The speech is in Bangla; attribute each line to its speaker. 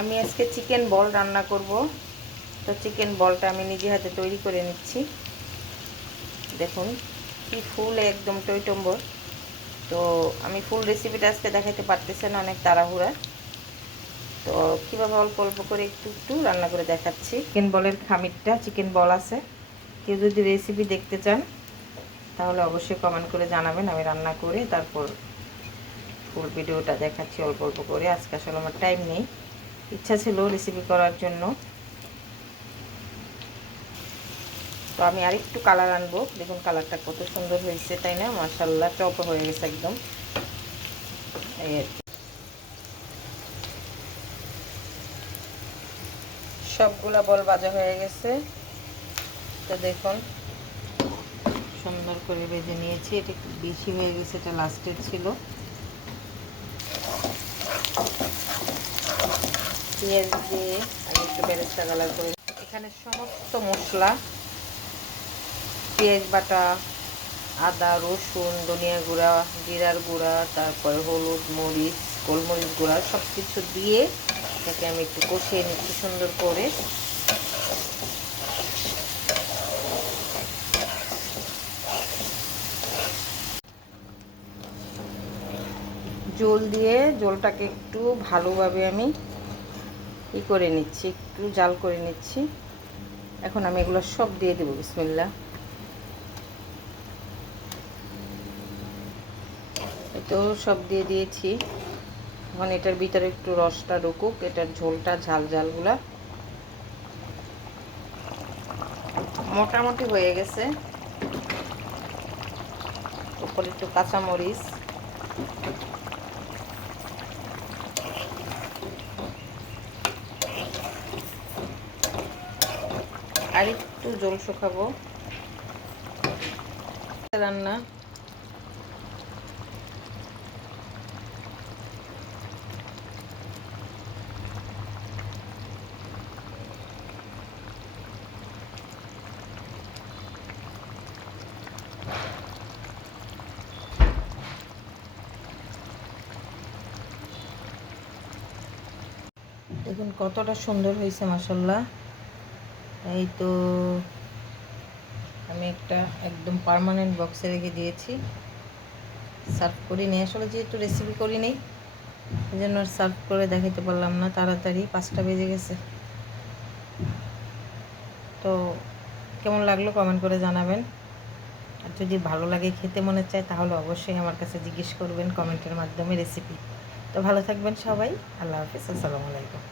Speaker 1: আমি আজকে চিকেন বল রান্না করব। তো চিকেন বলটা আমি নিজে হাতে তৈরি করে নিচ্ছি। দেখুন, কি ফুল একদম টইটম্বর। তো আমি ফুল রেসিপিটা আজকে দেখাতে পারতেছি না, অনেক তাড়াহুড়া। তো কীভাবে অল্প অল্প করে একটু একটু রান্না করে দেখাচ্ছি। চিকেন বলের খামিরটা চিকেন বল আছে। কেউ যদি রেসিপি দেখতে চান, তাহলে অবশ্যই কমেন্ট করে জানাবেন। আমি রান্না করে তারপর ফুল ভিডিওটা দেখাচ্ছি অল্প অল্প করে। আজকে আসলে আমার টাইম নেই। ইচ্ছা ছিল রেসিপি করার জন্য। তো আমি আরেকটু কালার আনব। দেখুন কালারটা কত সুন্দর হয়েছে, তাই না? মার্শাল্লাহ টপ হয়ে গেছে একদম। সবগুলা বল ভাজা হয়ে গেছে। তো দেখুন, সুন্দর করে বেজে নিয়েছি। এটা একটু বেশি হয়ে গেছে, এটা লাস্টের ছিল। পেঁয়াজ দিয়ে আমি একটু বেরেস্তা কালার করে এখানে সমস্ত মশলা, পেঁয়াজ বাটা, আদা, রসুন, ধনিয়া গুঁড়া, জিরার গুঁড়া, তারপরে হলুদ মরিচ, গোলমরিচ গুঁড়া সব কিছু দিয়ে এটাকে আমি একটু কষিয়ে নিচ্ছি সুন্দর করে। জল দিয়ে জলটাকে একটু ভালোভাবে আমি ই করে নিচ্ছি, একটু জাল করে নিচ্ছি। এখন আমি এগুলো সব দিয়ে দেবো বিসমিল্লা তো সব দিয়ে দিয়েছি। এখন এটার ভিতরে একটু রসটা ঢুকুক, এটার ঝোলটা, ঝাল, ঝালগুলা। মোটামুটি হয়ে গেছে। উপরে একটু কাঁচামরিচ। আর একটু জল শুকাবো। রান্না। দেখুন কতটা সুন্দর হয়েছে মাসাল্লাহ এই তো আমি একটা একদম পারমানেন্ট বক্সে রেখে দিয়েছি। সার্ভ করি নি আসলে যেহেতু রেসিপি করি নেই, এই জন্য সার্ভ করে দেখাতে পারলাম না, তাড়াতাড়ি। পাঁচটা বেজে গেছে। তো কেমন লাগল কমেন্ট করে জানাবেন। আর যদি ভালো লাগে, খেতে মনে চায়, তাহলে অবশ্যই আমার কাছে জিজ্ঞেস করবেন কমেন্টের মাধ্যমে রেসিপি তো ভালো থাকবেন সবাই। আল্লাহ হাফিজ। আসসালামু আলাইকুম।